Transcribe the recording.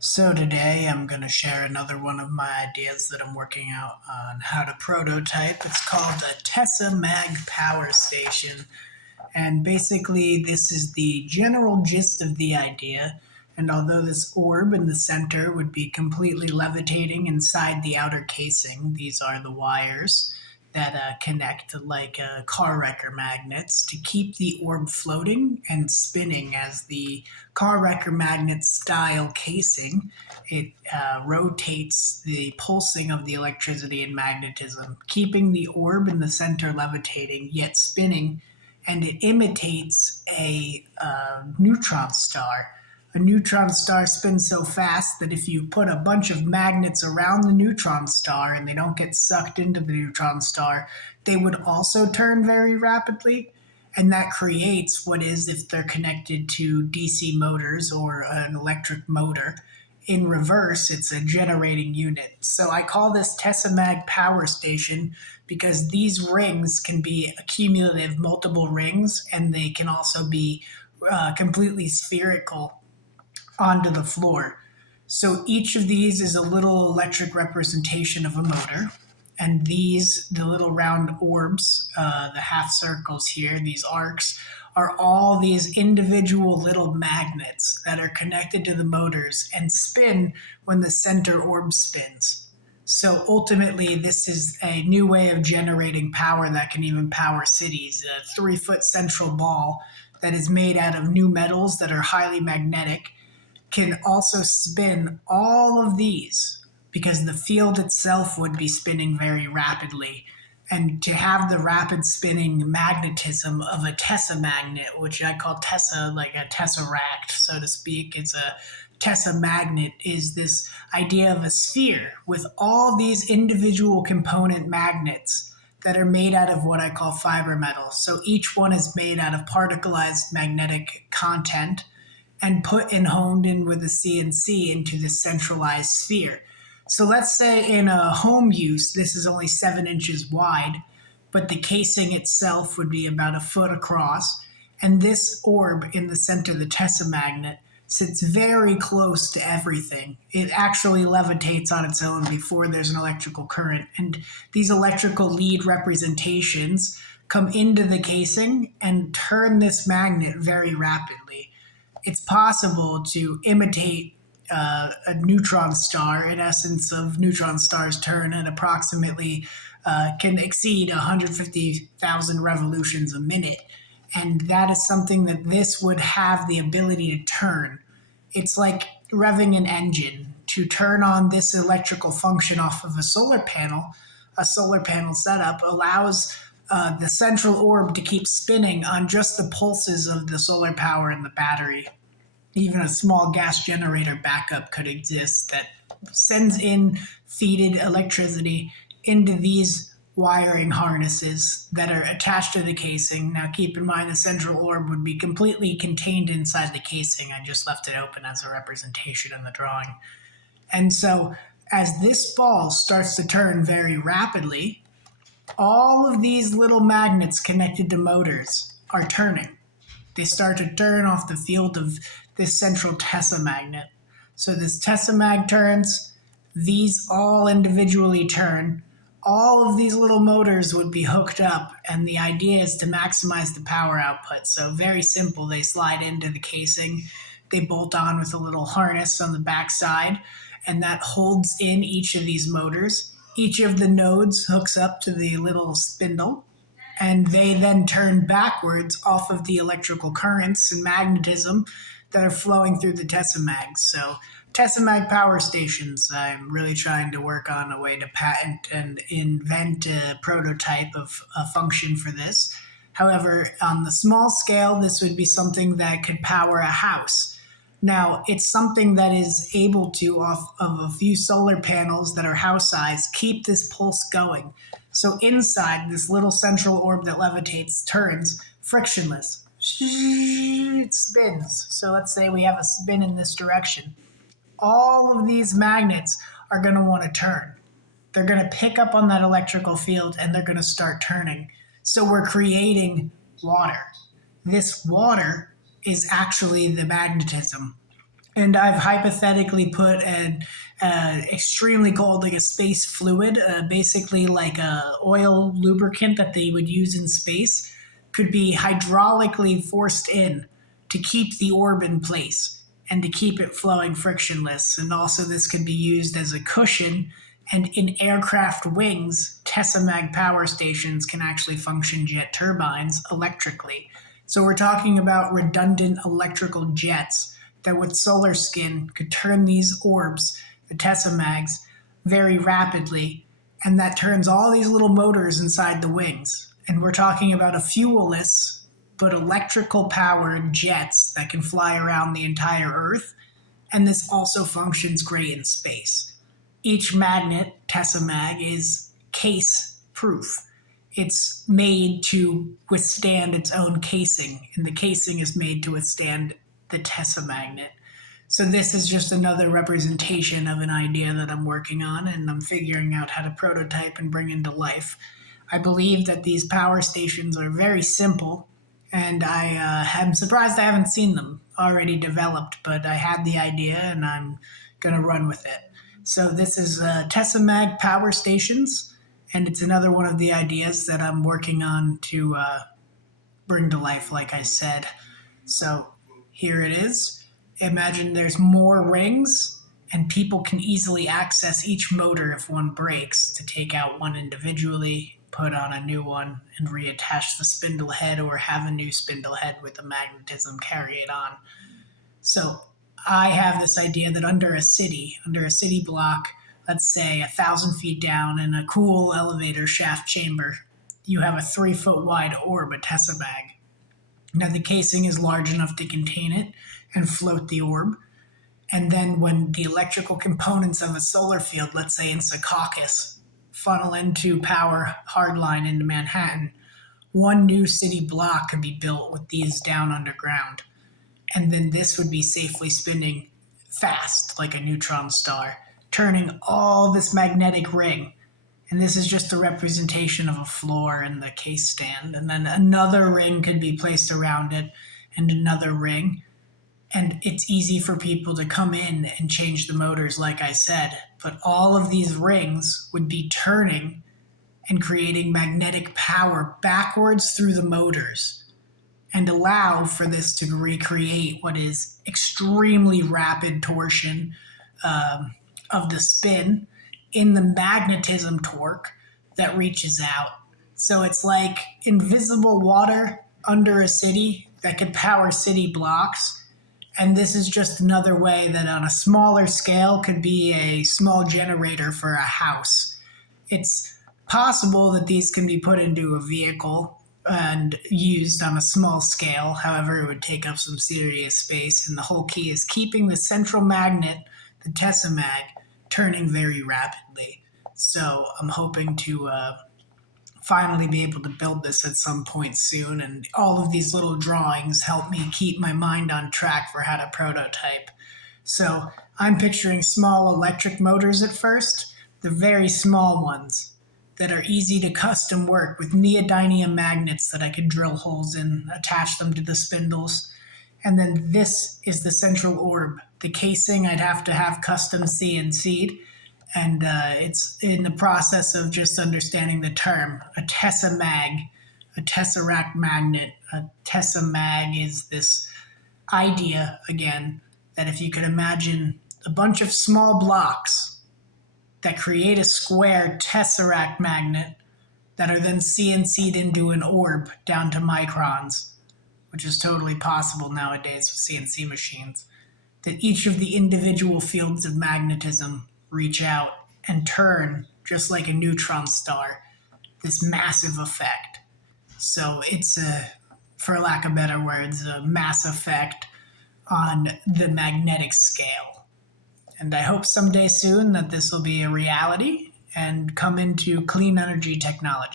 So today I'm going to share another one of my ideas that I'm working out on how to prototype. It's called the TessaMag Power Station. And basically this is the general gist of the idea. And although this orb in the center would be completely levitating inside the outer casing, these are the wires that connect like car wrecker magnets to keep the orb floating and spinning as the car wrecker magnet style casing. It rotates the pulsing of the electricity and magnetism, keeping the orb in the center levitating yet spinning, and it imitates a neutron star. A neutron star spins so fast that if you put a bunch of magnets around the neutron star and they don't get sucked into the neutron star, they would also turn very rapidly. And that creates what is, if they're connected to DC motors or an electric motor, in reverse, it's a generating unit. So I call this TessaMag Power Station because these rings can be accumulative multiple rings, and they can also be completely spherical onto the floor. So each of these is a little electric representation of a motor. And these, the little round orbs, the half circles here, these arcs, are all these individual little magnets that are connected to the motors and spin when the center orb spins. So ultimately, this is a new way of generating power that can even power cities. A 3-foot central ball that is made out of new metals that are highly magnetic can also spin all of these because the field itself would be spinning very rapidly. And to have the rapid spinning magnetism of a Tessa magnet, which I call Tessa, like a Tesseract, so to speak, it's a Tessa magnet, is this idea of a sphere with all these individual component magnets that are made out of what I call fiber metals. So each one is made out of particleized magnetic content and put and honed in with a CNC into this centralized sphere. So let's say in a home use, this is only 7 inches wide, but the casing itself would be about a foot across. And this orb in the center, the Tessa magnet, sits very close to everything. It actually levitates on its own before there's an electrical current. And these electrical lead representations come into the casing and turn this magnet very rapidly. It's possible to imitate a neutron star, in essence, of neutron stars turn at approximately can exceed 150,000 revolutions a minute. And that is something that this would have the ability to turn. It's like revving an engine. To turn on this electrical function off of a solar panel setup allows the central orb to keep spinning on just the pulses of the solar power in the battery. Even a small gas generator backup could exist that sends in feeded electricity into these wiring harnesses that are attached to the casing. Now keep in mind the central orb would be completely contained inside the casing. I just left it open as a representation in the drawing. And so as this ball starts to turn very rapidly, all of these little magnets connected to motors are turning. They start to turn off the field of this central Tessa magnet. So this Tessa mag turns, these all individually turn. All of these little motors would be hooked up, and the idea is to maximize the power output. So very simple, they slide into the casing, they bolt on with a little harness on the back side, and that holds in each of these motors. Each of the nodes hooks up to the little spindle, and they then turn backwards off of the electrical currents and magnetism that are flowing through the TessaMags. So TessaMag power stations, I'm really trying to work on a way to patent and invent a prototype of a function for this. However, on the small scale, this would be something that could power a house. Now, it's something that is able to, off of a few solar panels that are house size, keep this pulse going. So inside, this little central orb that levitates turns frictionless. It spins. So let's say we have a spin in this direction. All of these magnets are going to want to turn. They're going to pick up on that electrical field and they're going to start turning. So we're creating water. This water is actually the magnetism. And I've hypothetically put an extremely cold, like a space fluid, basically like a oil lubricant that they would use in space, could be hydraulically forced in to keep the orb in place and to keep it flowing frictionless. And also, this could be used as a cushion. And in aircraft wings, TessaMag power stations can actually function jet turbines electrically. So we're talking about redundant electrical jets that with solar skin could turn these orbs, the TessaMags, very rapidly, and that turns all these little motors inside the wings. And we're talking about a fuelless but electrical powered jets that can fly around the entire Earth, and this also functions great in space. Each magnet, TessaMag, is case proof. It's made to withstand its own casing, and the casing is made to withstand the Tessa magnet. So this is just another representation of an idea that I'm working on, and I'm figuring out how to prototype and bring into life. I believe that these power stations are very simple, and I am surprised I haven't seen them already developed, but I had the idea and I'm going to run with it. So this is TessaMag power stations, and it's another one of the ideas that I'm working on to bring to life, like I said. So here it is. Imagine there's more rings, and people can easily access each motor if one breaks to take out one individually, put on a new one, and reattach the spindle head or have a new spindle head with the magnetism carry it on. So I have this idea that under a city block, let's say 1,000 feet down in a cool elevator shaft chamber, you have a 3-foot wide orb, a TessaMag. Now the casing is large enough to contain it and float the orb. And then when the electrical components of a solar field, let's say in Secaucus, funnel into power hardline into Manhattan, one new city block could be built with these down underground. And then this would be safely spinning fast like a neutron star, turning all this magnetic ring. And this is just a representation of a floor and the case stand. And then another ring could be placed around it and another ring. And it's easy for people to come in and change the motors, like I said. But all of these rings would be turning and creating magnetic power backwards through the motors and allow for this to recreate what is extremely rapid torsion of the spin in the magnetism torque that reaches out. So it's like invisible water under a city that could power city blocks. And this is just another way that on a smaller scale could be a small generator for a house. It's possible that these can be put into a vehicle and used on a small scale. However, it would take up some serious space, and the whole key is keeping the central magnet, the TessaMag, turning very rapidly. So I'm hoping to finally be able to build this at some point soon, and all of these little drawings help me keep my mind on track for how to prototype. So I'm picturing small electric motors at first, the very small ones that are easy to custom work with neodymium magnets that I could drill holes in, attach them to the spindles. And then this is the central orb. The casing I'd have to have custom CNC'd, and it's in the process of just understanding the term. A TessaMag, a Tesseract magnet. A TessaMag is this idea, again, that if you could imagine a bunch of small blocks that create a square Tesseract magnet that are then CNC'd into an orb down to microns, which is totally possible nowadays with CNC machines, that each of the individual fields of magnetism reach out and turn just like a neutron star, this massive effect. So it's for lack of better words, a mass effect on the magnetic scale. And I hope someday soon that this will be a reality and come into clean energy technology.